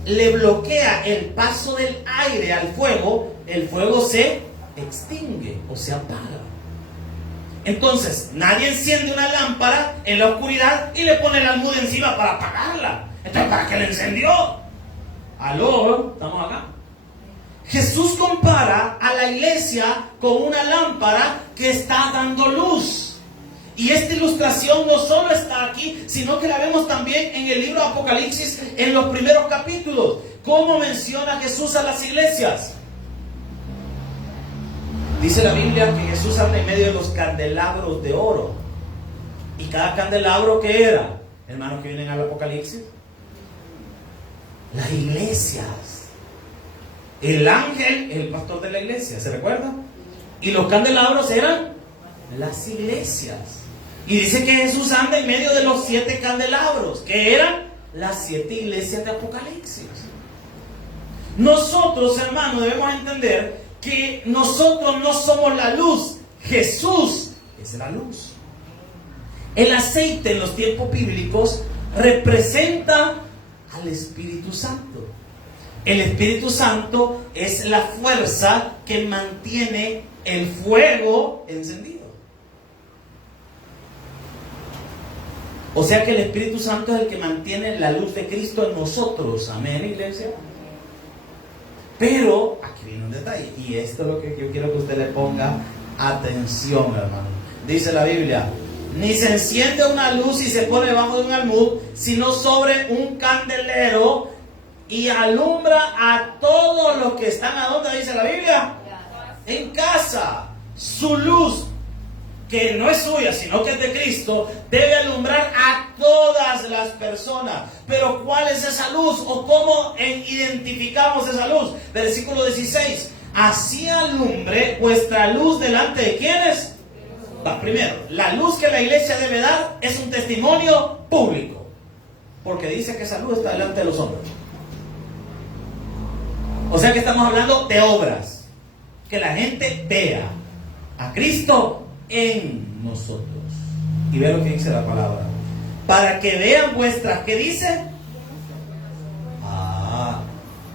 le bloquea el paso del aire al fuego, el fuego se extingue o se apaga. Entonces, nadie enciende una lámpara en la oscuridad y le pone el almud encima para apagarla. Entonces, ¿para qué la encendió? ¿Aló? ¿Estamos acá? Jesús compara a la iglesia con una lámpara que está dando luz. Y esta ilustración no solo está aquí, sino que la vemos también en el libro de Apocalipsis, en los primeros capítulos. ¿Cómo menciona Jesús a las iglesias? Dice la Biblia que Jesús anda en medio de los candelabros de oro. ¿Y cada candelabro qué era? Hermanos que vienen al Apocalipsis. Las iglesias. El ángel es el pastor de la iglesia, ¿se recuerda? Y los candelabros eran las iglesias. Y dice que Jesús anda en medio de los 7 candelabros, que eran las 7 iglesias de Apocalipsis. Nosotros, hermanos, debemos entender que nosotros no somos la luz. Jesús es la luz. El aceite en los tiempos bíblicos representa al Espíritu Santo. El Espíritu Santo es la fuerza que mantiene el fuego encendido. O sea que el Espíritu Santo es el que mantiene la luz de Cristo en nosotros. Amén, iglesia. Pero aquí viene un detalle, y esto es lo que yo quiero que usted le ponga atención, hermano. Dice la Biblia: ni se enciende una luz y se pone debajo de un almud, sino sobre un candelero, y alumbra a todos los que están. ¿A dónde dice la Biblia? En casa. Su luz, que no es suya, sino que es de Cristo, debe alumbrar a todas las personas. Pero ¿cuál es esa luz? ¿O cómo identificamos esa luz? Versículo 16. Así alumbre vuestra luz delante de ¿quiénes? Primero, la luz que la iglesia debe dar es un testimonio público, porque dice que esa luz está delante de los hombres. O sea que estamos hablando de obras, que la gente vea a Cristo en nosotros. Y vea lo que dice la palabra: para que vean vuestras, ¿qué dice?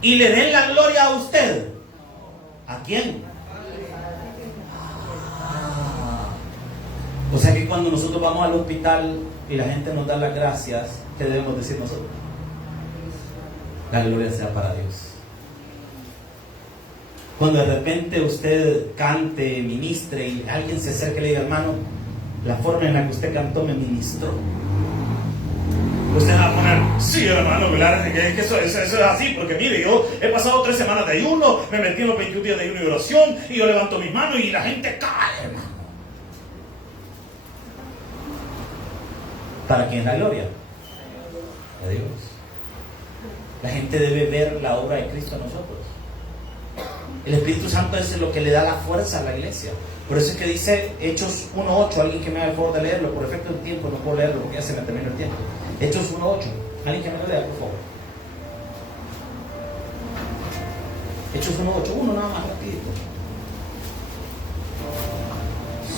Y le den la gloria a usted. ¿A quién? O sea que cuando nosotros vamos al hospital y la gente nos da las gracias, ¿qué debemos decir nosotros? La gloria sea para Dios. Cuando de repente usted cante, ministre y alguien se acerca y le diga, hermano, la forma en la que usted cantó me ministró. Usted va a poner, sí hermano, que eso es así, porque mire, yo he pasado 3 semanas de ayuno, me metí en los 21 días de ayuno y oración, y yo levanto mis manos y la gente cae, hermano. ¿Para quién es la gloria? A Dios. La gente debe ver la obra de Cristo en nosotros. El Espíritu Santo es lo que le da la fuerza a la iglesia. Por eso es que dice Hechos 1.8, alguien que me haga el favor de leerlo, por efecto del tiempo no puedo leerlo porque ya se me terminó el tiempo. Hechos 1.8, alguien que me lo lea, por favor. Hechos 1.8, uno nada más rapidito.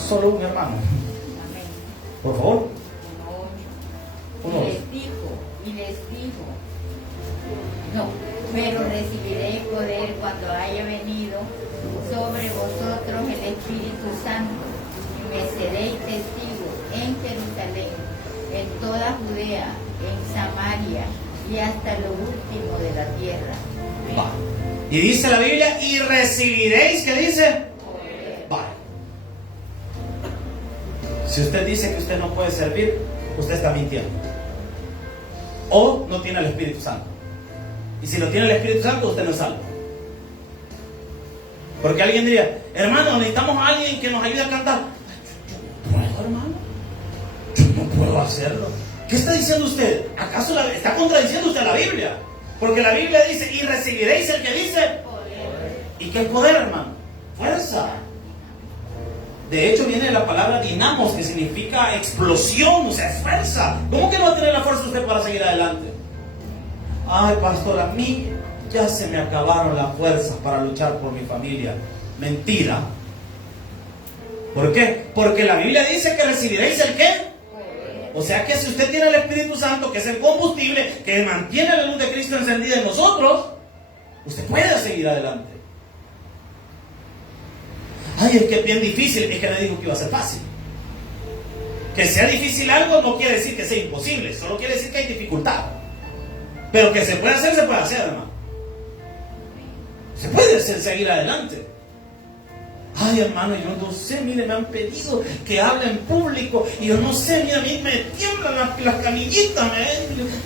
Solo un hermano. Por favor. 1.8. Y les dijo, no, pero recibiréis poder cuando haya venido sobre vosotros el Espíritu Santo, y me seréis testigos en Jerusalén, en toda Judea, en Samaria y hasta lo último de la tierra. Va. Y dice la Biblia, y recibiréis, ¿qué dice? Va. Si usted dice que usted no puede servir, usted está mintiendo. O no tiene el Espíritu Santo. Y si no tiene el Espíritu Santo, usted no es salvo. Porque alguien diría, hermano, necesitamos a alguien que nos ayude a cantar. Yo no puedo, hermano. Yo no puedo hacerlo. ¿Qué está diciendo usted? ¿Acaso está contradiciendo usted la Biblia? Porque la Biblia dice, y recibiréis el que dice poder. ¿Y qué es poder, hermano? Fuerza. De hecho viene la palabra dinamos, que significa explosión, o sea, es fuerza. ¿Cómo que no va a tener la fuerza usted para seguir adelante? Ay, pastor, a mí ya se me acabaron las fuerzas para luchar por mi familia. Mentira. ¿Por qué? Porque la Biblia dice que recibiréis el ¿qué? O sea que si usted tiene el Espíritu Santo, que es el combustible que mantiene la luz de Cristo encendida en nosotros, usted puede seguir adelante. Ay, es que es bien difícil. Es que le digo que iba a ser fácil. Que sea difícil algo no quiere decir que sea imposible, solo quiere decir que hay dificultad. Pero que se puede hacer, hermano. Se puede hacer, seguir adelante. Ay, hermano, yo no sé, mire, me han pedido que hable en público y yo no sé, mira, a mí me tiemblan las canillitas,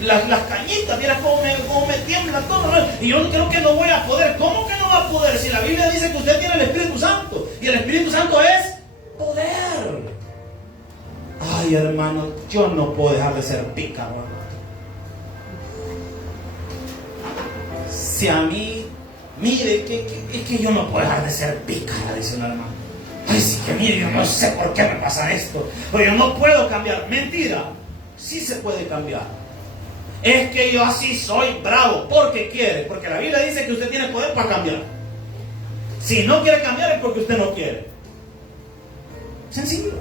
las cañitas, mira cómo me tiembla todo, ¿no? Y yo creo que no voy a poder. ¿Cómo que no va a poder? Si la Biblia dice que usted tiene el Espíritu Santo y el Espíritu Santo es poder. Ay, hermano, yo no puedo dejar de ser pícaro. Si a mí, mire, es que yo no puedo dejar de ser pícara, dice un hermano. Ay, sí que mire, yo no sé por qué me pasa esto, pero yo no puedo cambiar. Mentira, sí se puede cambiar. Es que yo así soy bravo, porque quiere, porque la Biblia dice que usted tiene poder para cambiar. Si no quiere cambiar es porque usted no quiere. Sencillo.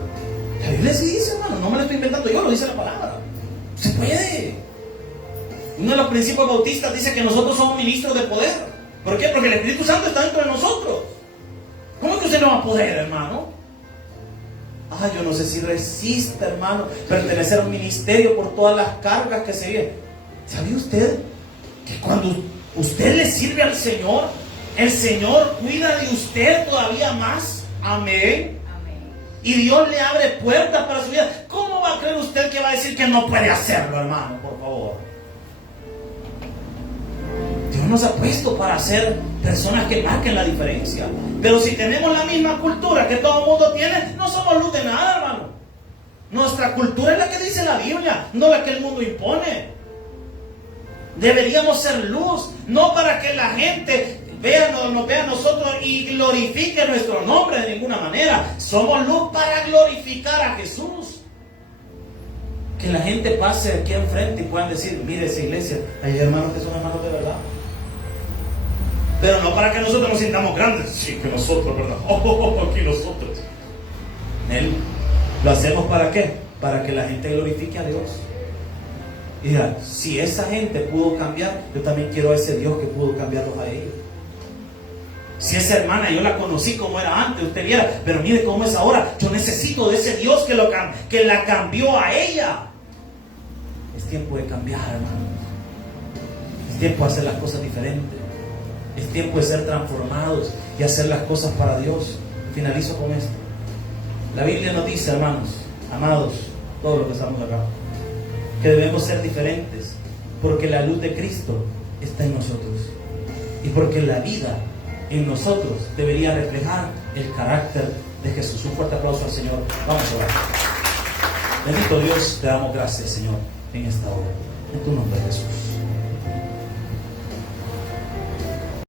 La Biblia sí dice, hermano, no me lo estoy inventando yo, lo dice la palabra. Se puede. Uno de los principios bautistas dice que nosotros somos ministros de poder. ¿Por qué? Porque el Espíritu Santo está dentro de nosotros. ¿Cómo que usted no va a poder, hermano? Ah, yo no sé si resiste, hermano, pertenecer a un ministerio por todas las cargas que se vienen. ¿Sabe usted que cuando usted le sirve al Señor, el Señor cuida de usted todavía más? Amén. Y Dios le abre puertas para su vida. ¿Cómo va a creer usted que va a decir que no puede hacerlo, hermano? Por favor. Dios nos ha puesto para ser personas que marquen la diferencia. Pero si tenemos la misma cultura que todo el mundo tiene, no somos luz de nada, hermano. Nuestra cultura es la que dice la Biblia, no la que el mundo impone. Deberíamos ser luz, no para que la gente nos vea a nosotros y glorifique nuestro nombre de ninguna manera. Somos luz para glorificar a Jesús. Que la gente pase aquí enfrente y puedan decir, mire esa iglesia, hay hermanos que son hermanos de verdad. Pero no para que nosotros nos sintamos grandes. Sí, que nosotros, ¿verdad? Aquí nosotros. ¿Lo hacemos para qué? Para que la gente glorifique a Dios. Y dirá, si esa gente pudo cambiar, yo también quiero a ese Dios que pudo cambiarlos a ellos. Si esa hermana yo la conocí como era antes, usted viera, pero mire cómo es ahora. Yo necesito de ese Dios que la cambió a ella. Es tiempo de cambiar, hermanos. Es tiempo de hacer las cosas diferentes. Es tiempo de ser transformados y hacer las cosas para Dios. Finalizo con esto. La Biblia nos dice, hermanos, amados, todos los que estamos acá, que debemos ser diferentes porque la luz de Cristo está en nosotros y porque la vida en nosotros debería reflejar el carácter de Jesús. Un fuerte aplauso al Señor. Vamos a orar. Bendito Dios, te damos gracias, Señor, en esta hora. En tu nombre, Jesús.